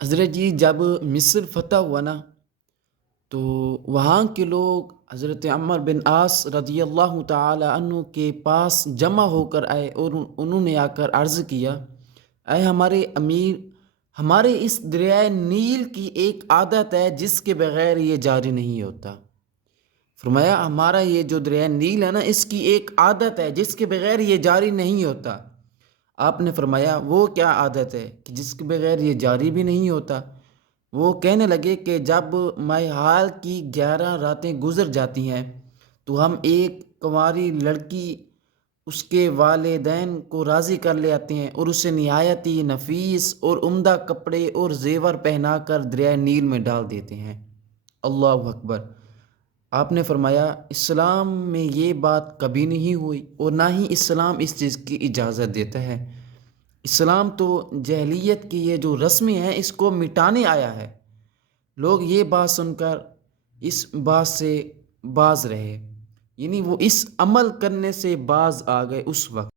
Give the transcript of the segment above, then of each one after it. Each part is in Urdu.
حضرت جی جب مصر فتح ہوا نا تو وہاں کے لوگ حضرت عمر بن عاص رضی اللہ تعالی عنہ کے پاس جمع ہو کر آئے اور انہوں نے آ کر عرض کیا، اے ہمارے امیر، ہمارے اس دریائے نیل کی ایک عادت ہے جس کے بغیر یہ جاری نہیں ہوتا۔ فرمایا ہمارا یہ جو دریائے نیل ہے نا، اس کی ایک عادت ہے جس کے بغیر یہ جاری نہیں ہوتا۔ آپ نے فرمایا وہ کیا عادت ہے کہ جس کے بغیر یہ جاری بھی نہیں ہوتا؟ وہ کہنے لگے کہ جب ماہ حال کی 11 راتیں گزر جاتی ہیں تو ہم ایک کنواری لڑکی اس کے والدین کو راضی کر لے آتے ہیں اور اسے نہایت ہی نفیس اور عمدہ کپڑے اور زیور پہنا کر دریائے نیل میں ڈال دیتے ہیں۔ اللہ اکبر۔ آپ نے فرمایا اسلام میں یہ بات کبھی نہیں ہوئی اور نہ ہی اسلام اس چیز کی اجازت دیتا ہے۔ اسلام تو جاہلیت کی یہ جو رسمیں ہیں اس کو مٹانے آیا ہے۔ لوگ یہ بات سن کر اس بات سے باز رہے، یعنی وہ اس عمل کرنے سے باز آ گئے اس وقت۔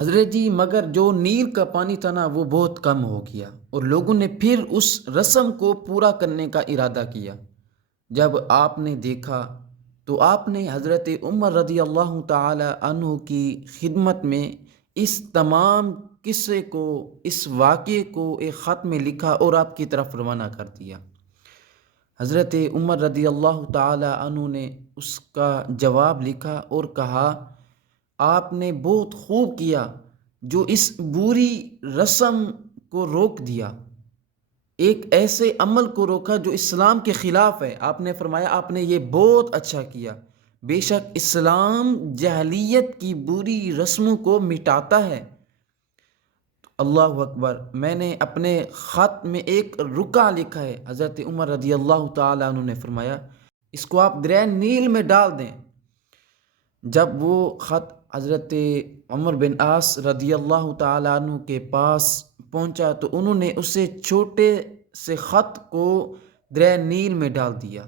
حضرت جی مگر جو نیل کا پانی تھا نا وہ بہت کم ہو گیا اور لوگوں نے پھر اس رسم کو پورا کرنے کا ارادہ کیا۔ جب آپ نے دیکھا تو آپ نے حضرت عمر رضی اللہ تعالی عنہ کی خدمت میں اس تمام قصے کو، اس واقعے کو ایک خط میں لکھا اور آپ کی طرف روانہ کر دیا۔ حضرت عمر رضی اللہ تعالی عنہ نے اس کا جواب لکھا اور کہا، آپ نے بہت خوب کیا جو اس بری رسم کو روک دیا، ایک ایسے عمل کو روکا جو اسلام کے خلاف ہے۔ آپ نے فرمایا آپ نے یہ بہت اچھا کیا، بے شک اسلام جاہلیت کی بری رسموں کو مٹاتا ہے۔ اللہ اکبر۔ میں نے اپنے خط میں ایک رکا لکھا ہے، حضرت عمر رضی اللہ تعالیٰ عنہ نے فرمایا اس کو آپ دریائے نیل میں ڈال دیں۔ جب وہ خط حضرت عمر بن عاص رضی اللہ تعالیٰ عنہ کے پاس پہنچا تو انہوں نے اسے چھوٹے سے خط کو دریائے نیل میں ڈال دیا۔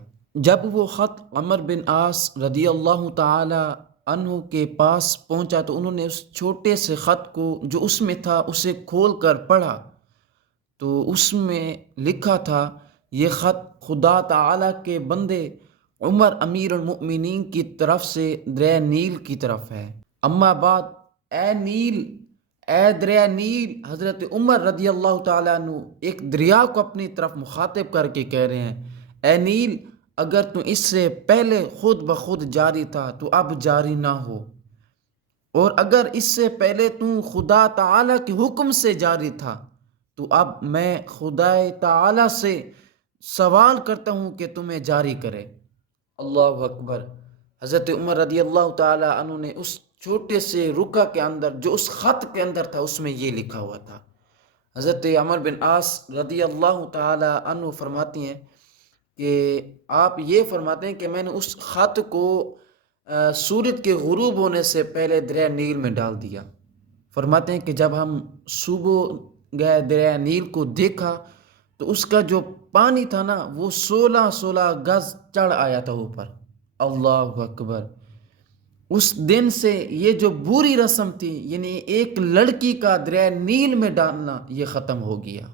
جب وہ خط عمر بن عاص رضی اللہ تعالی عنہ کے پاس پہنچا تو انہوں نے اس چھوٹے سے خط کو جو اس میں تھا اسے کھول کر پڑھا تو اس میں لکھا تھا، یہ خط خدا تعالی کے بندے عمر امیر المؤمنین کی طرف سے دریائے نیل کی طرف ہے۔ اما بعد، اے نیل، اے دریائے نیل، حضرت عمر رضی اللہ تعالیٰ عنہ ایک دریا کو اپنی طرف مخاطب کر کے کہہ رہے ہیں، اے نیل، اگر تو اس سے پہلے خود بخود جاری تھا تو اب جاری نہ ہو، اور اگر اس سے پہلے تو خدا تعالیٰ کے حکم سے جاری تھا تو اب میں خدا تعالیٰ سے سوال کرتا ہوں کہ تمہیں جاری کرے۔ اللہ اکبر۔ حضرت عمر رضی اللہ تعالیٰ عنہ نے اس چھوٹے سے رکا کے اندر جو اس خط کے اندر تھا اس میں یہ لکھا ہوا تھا۔ حضرت عمر بن عاص رضی اللہ تعالیٰ عنہ فرماتی ہیں کہ آپ یہ فرماتے ہیں کہ میں نے اس خط کو سورج کے غروب ہونے سے پہلے دریائے نیل میں ڈال دیا۔ فرماتے ہیں کہ جب ہم صبح گئے دریائے نیل کو دیکھا تو اس کا جو پانی تھا نا وہ 16 گز چڑھ آیا تھا اوپر۔ اللہ اکبر۔ اس دن سے یہ جو بری رسم تھی، یعنی ایک لڑکی کا دریائے نیل میں ڈالنا، یہ ختم ہو گیا۔